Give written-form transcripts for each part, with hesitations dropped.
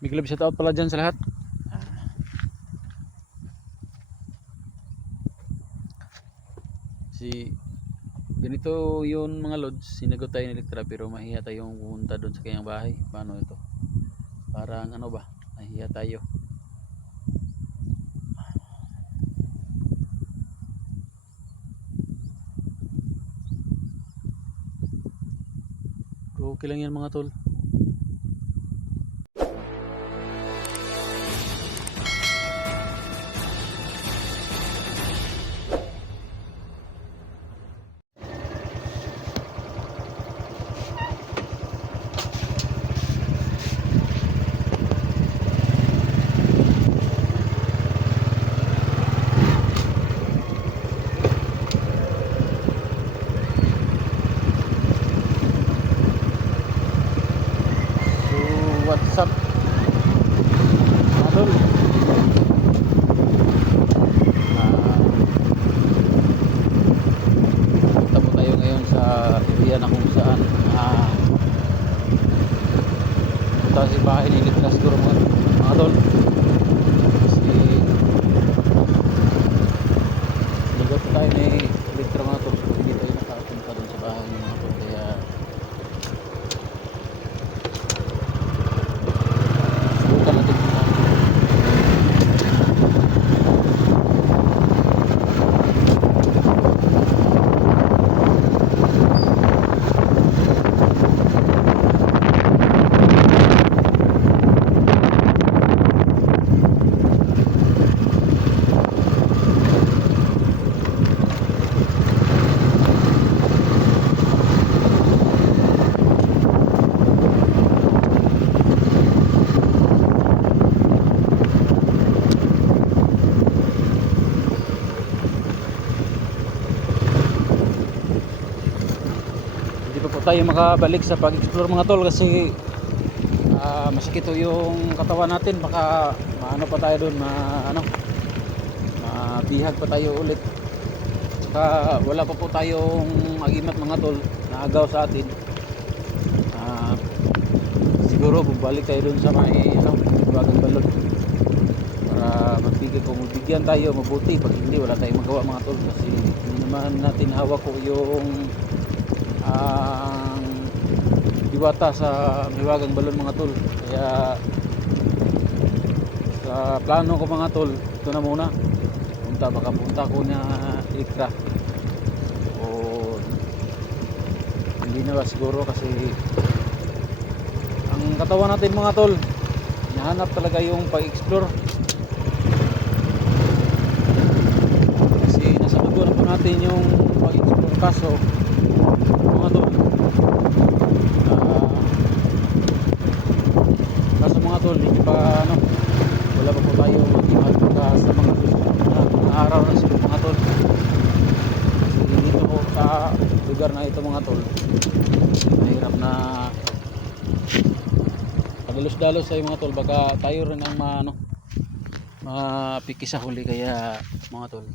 Big love shout out pala dyan sa lahat. Si ganito yun mga lods, sinagot tayo ni Elektra pero mahiya tayong pumunta doon sa kanyang bahay. Paano ito? Parang ano ba? Mahiya tayo. Okay lang yan mga tol. What's up mga tol? Punta po tayo ngayon sa area na kung saan punta sa bahay ni Elektra siguro mga tol. Kasi ligot po tayo ni Elektra mga tol. Hindi tayo nakapunta doon sa bahay ni mga tol. Kaya subukan natin punta. Hindi pa po tayo makabalik sa pag-explore mga tol kasi masakit to yung katawan natin. Baka maano pa tayo doon, mabihag pa tayo ulit. Saka wala pa po tayong agimat mga tol na agaw sa atin. Siguro bumalik tayo doon sa may Hiwagang Balon para magbigyan tayo mabuti. Pag hindi, wala tayong magawa mga tol kasi hindi naman natin hawak ko yung ang diwata sa Hiwagang Balon mga tol. Kaya sa plano ko mga tol, ito na muna. Baka punta ko na Elektra o hindi na ba siguro kasi ang katawan natin mga tol, hinahanap talaga yung pag-explore kasi nasa dugo na po natin yung pag-explore. Kaso mga tol, hindi pa wala pa po tayo mag-imal sa mga araw na siguro mga tol. Kasi dito po sa lugar na ito mga tol, mahirap na padalos-dalos tayo mga tol. Baka tayo rin ang mapiki sa huli. Kaya mga tol,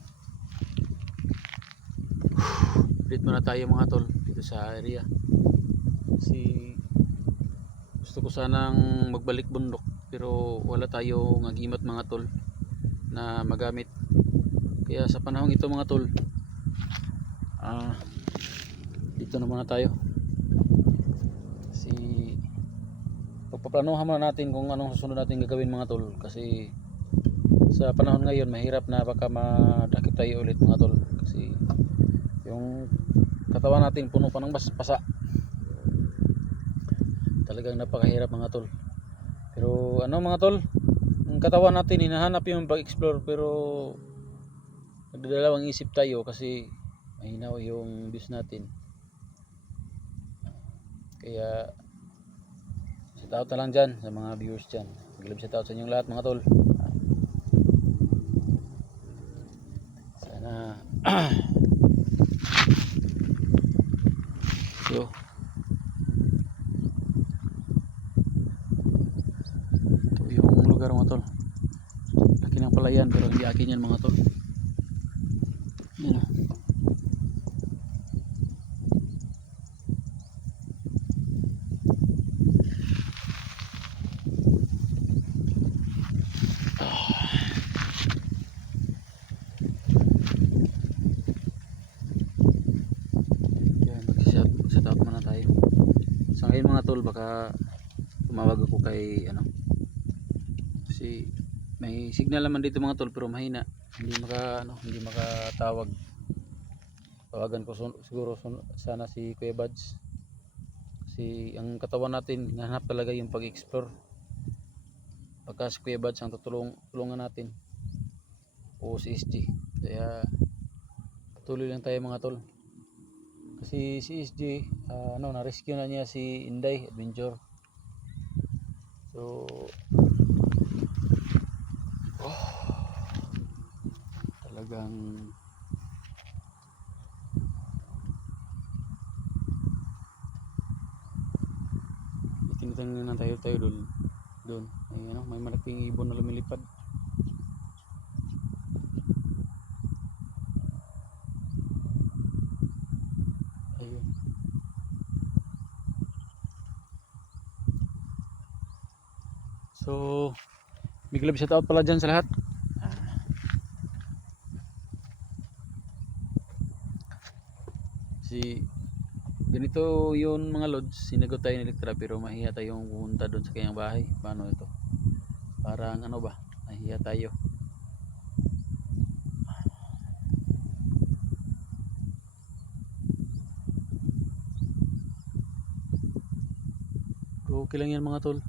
ulit muna tayo mga tol dito sa area kasi gusto ko sanang magbalik bundok pero wala tayong agimat mga tol na magamit. Kaya sa panahong ito mga tol, dito na muna tayo kasi pagpaplanuhan muna natin kung anong susunod natin gagawin mga tol. Kasi sa panahon ngayon mahirap na baka madakip tayo ulit mga tol kasi yung katawan natin puno pa ng pasa. Talagang napakahirap mga tol. Pero mga tol, ang katawan natin hinahanap yung pag-explore pero nagdadalawang isip tayo kasi mahinaw yung views natin. Kaya shout out na lang dyan sa mga viewers dyan. Mag-love shout out sa inyong lahat mga tol. Sana so ito yung lugar mga tol. Laki ng palayan pero hindi akin yan mga tol. Yan. mga tol, baka tumawag ako kay ano, kasi may signal naman dito mga tol pero mahina, hindi makatawag. Tawagan ko siguro sana si Kuya Buds, kasi ang katawan natin hinahanap talaga yung pag-explore. Baka si Kuya Buds ang tulungan natin o si SG. Kaya patuloy lang tayo mga tol, kasi si SG na-rescue na niya si Inday Adventure. So talagang tinitangnan na tayo doon may malaking ibon na lumilipad. Ayun. So big love shout out pala dyan sa lahat. Si ganito yun mga lods, sinagot tayo ni Elektra pero mahiya tayong pumunta doon sa kanyang bahay. Paano ito? Parang ano ba? Mahiya tayo. Pero okay lang yan mga tol.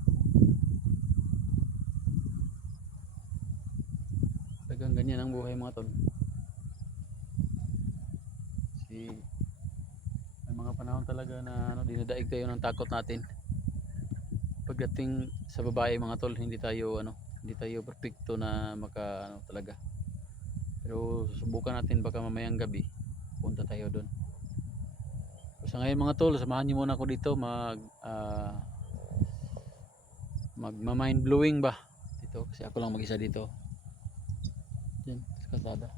Talagang ganyan ang buhay mga tol. Si may mga panahon talaga na dinadaig tayo ng takot natin. Pagdating sa babae mga tol, hindi tayo perfecto na talaga. Pero susubukan natin, baka mamayang gabi punta tayo doon. So, sa ngayon mga tol, samahan niyo muna ako dito mind blowing ba dito, kasi ako lang mag-isa dito. Diyan sa kalsada.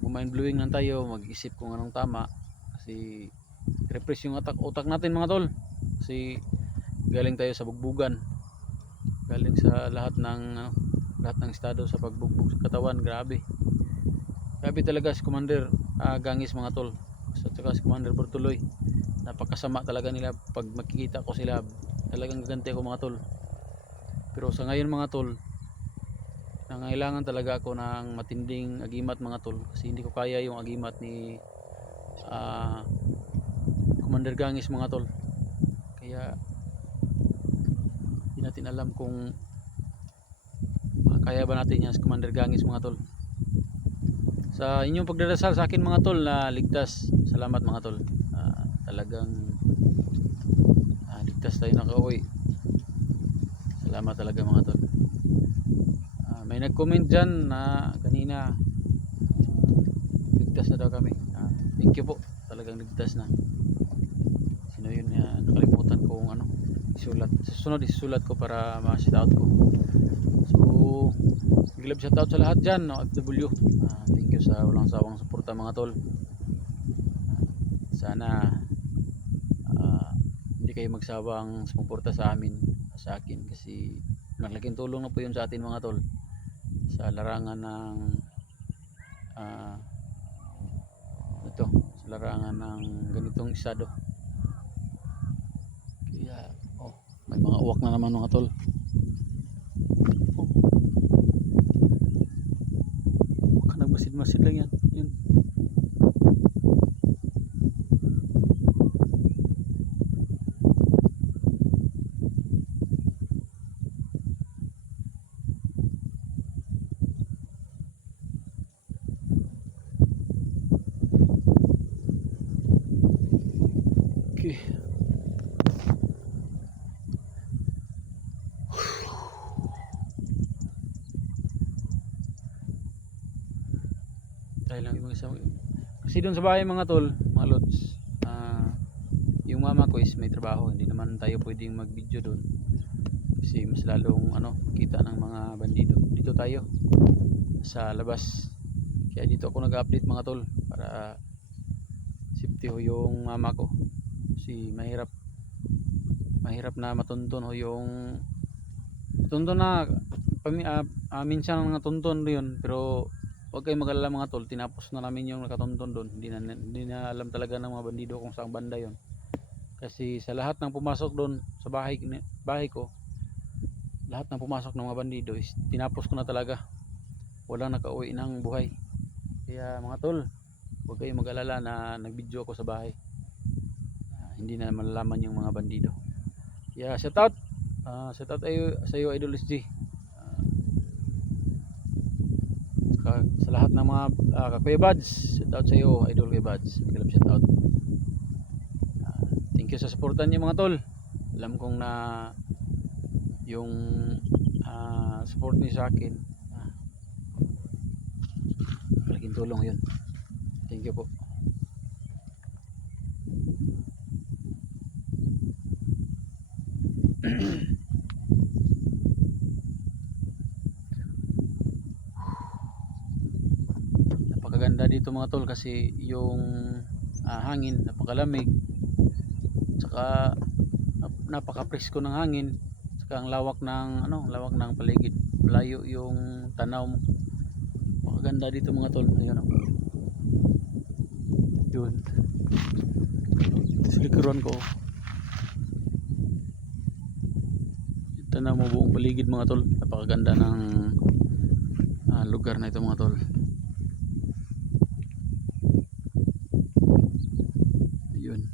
Mind blowing lang tayo, mag-isip kung anong tama, kasi refresh yung utak natin mga tol, kasi galing tayo sa bugbugan, galing sa lahat ng estado sa pagbugbog sa katawan. Grabe talaga si Commander Gangis mga tol, at saka si Commander Bertuloy. Napakasama talaga nila. Pag makikita ko sila, talagang gaganti ako mga tol. Pero sa ngayon mga tol, nangailangan talaga ako ng matinding agimat mga tol, kasi hindi ko kaya yung agimat ni Commander Gangis mga tol. Kaya hindi natin alam kung kaya ba natin yan sa Commander Gangis mga tol. Sa inyong pagdarasal sa akin mga tol na ligtas, salamat mga tol. Talagang ligtas tayo nakauwi. Salamat talaga mga tol. May nag-comment dyan na kanina ligtas na daw kami. Thank you po, talagang ligtas na. Sino yun na nakalimutan kong isulat. Susunod isulat ko para ma-shout out ko. So big love shout out sa lahat dyan, FW. Thank you sa walang sawang suporta mga tol. Sana hindi kayo magsawang sumuporta sa akin, kasi malaking tulong na po yun sa atin mga tol, sa larangan ng sa larangan ng ganitong estado. Kaya may mga uwak na naman mga tol. Nagmasid-masid lang yan. Okay. Tayo lang yung isa. Kasi doon sa bahay mga tol, mga lods, yung mama ko is may trabaho, hindi naman tayo pwedeng mag video doon, kasi mas lalong kita ng mga bandido. Dito tayo sa labas, kaya dito ako nag-update mga tol, para safety ho yung mama ko, kasi mahirap na matuntun ho yung tuntun na minsan ang natuntun yun, pero huwag kayong mag-alala mga tol, tinapos na namin yung nakatuntun doon. Hindi na alam talaga ng mga bandido kung saan banda yon, Kasi sa lahat ng pumasok doon sa bahay ko, lahat ng pumasok ng mga bandido is tinapos ko na talaga. Walang nakauwi ng buhay. Kaya mga tol, huwag kayong mag-alala na nag-video ako sa bahay. Hindi na malalaman yung mga bandido. Kaya shout out. Shout out sa iyo Idol SG. Sa lahat ng mga Kuya Buds, shout out sa iyo Idol Kuya Buds. Big love shout out. Thank you sa suportan niyo mga tol. Alam kong na yung support niyo sa akin, malaking tulong yun. Thank you po. Napakaganda dito mga tol kasi yung hangin napakalamig, saka napaka-presko ng hangin, saka ang lawak ng lawak ng paligid, malayo yung tanaw mo. Napakaganda dito mga tol. Ayun oh. Yun. Sa likuran ko, tanaw mo buong paligid mga tol. Napakaganda ng lugar na ito mga tol. Yun.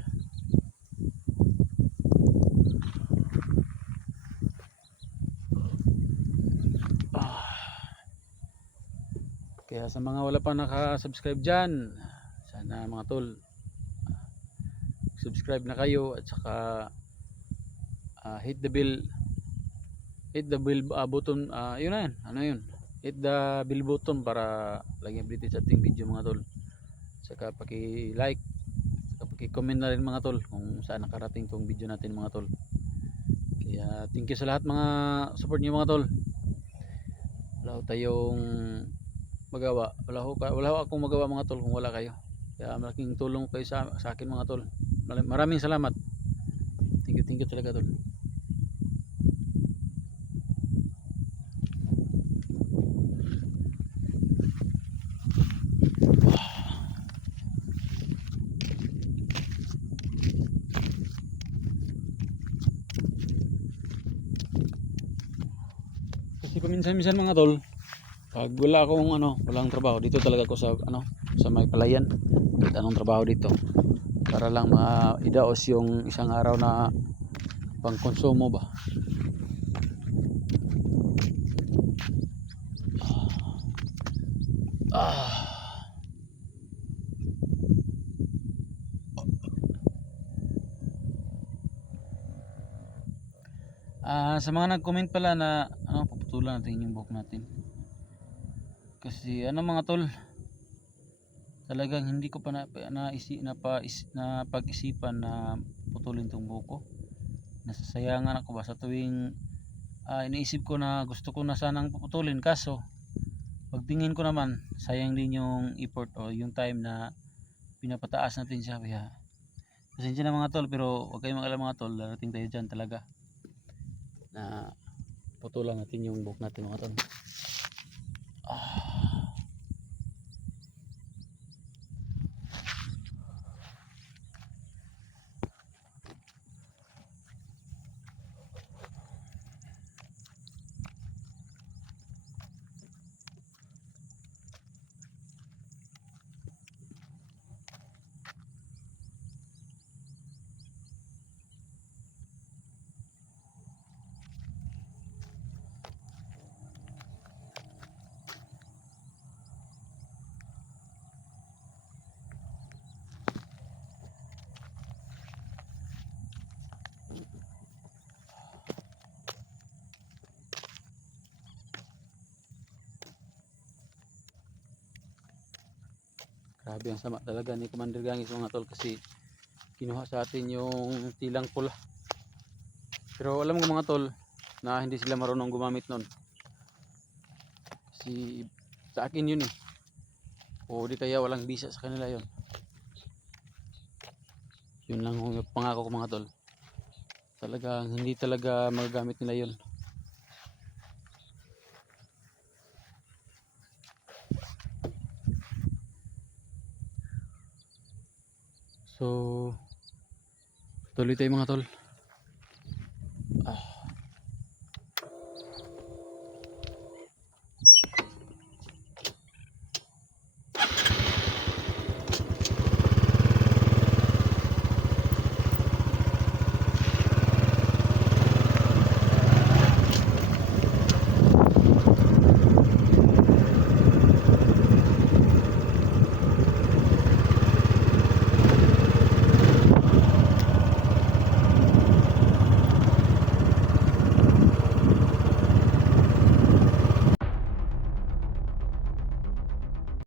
Kaya sa mga wala pa naka-subscribe dyan, sana mga tol, subscribe na kayo at saka hit the bell button, yun na yun, hit the bell button para lagi updated sa ating video mga tol. Saka paki-like, saka paki-comment na rin mga tol kung saan nakarating tong video natin mga tol. Kaya thank you sa lahat mga support niyo mga tol. Wala ho tayong magawa, wala ho akong magawa mga tol kung wala kayo. Kaya malaking tulong kayo sa akin mga tol. Maraming salamat. Thank you talaga tol. Kasi paminsan-minsan mga tol, pag wala akong walang trabaho, dito talaga ako sa may palayan. Kahit anong trabaho dito para lang maidaos yung isang araw na pangkonsumo ba. Sa mga nag-comment pala na paputulan natin yung buhok natin. Kasi mga tol, talagang hindi ko pa pag-isipan na putulin tong buhok ko. Nasasayangan ako ba sa tuwing iniisip ko na gusto ko na sanang puputulin, kaso pagtingin ko naman sayang din yung effort o yung time na pinapataas natin siya. Kaya pasensya na mga tol, pero huwag kayong mag-alala mga tol, darating tayo dyan talaga na putulan natin yung buhok natin mga tol. Grabe ang sama talaga ni Commander Gangis mga tol, kasi kinuha sa atin yung tilang pula. Pero alam ko mga tol na hindi sila marunong gumamit nun. Kasi sa akin yun o di kaya walang bisa sa kanila yun. Yun lang yung pangako ko mga tol. Talagang hindi talaga magagamit nila yun. So Tuloy tayo mga tol.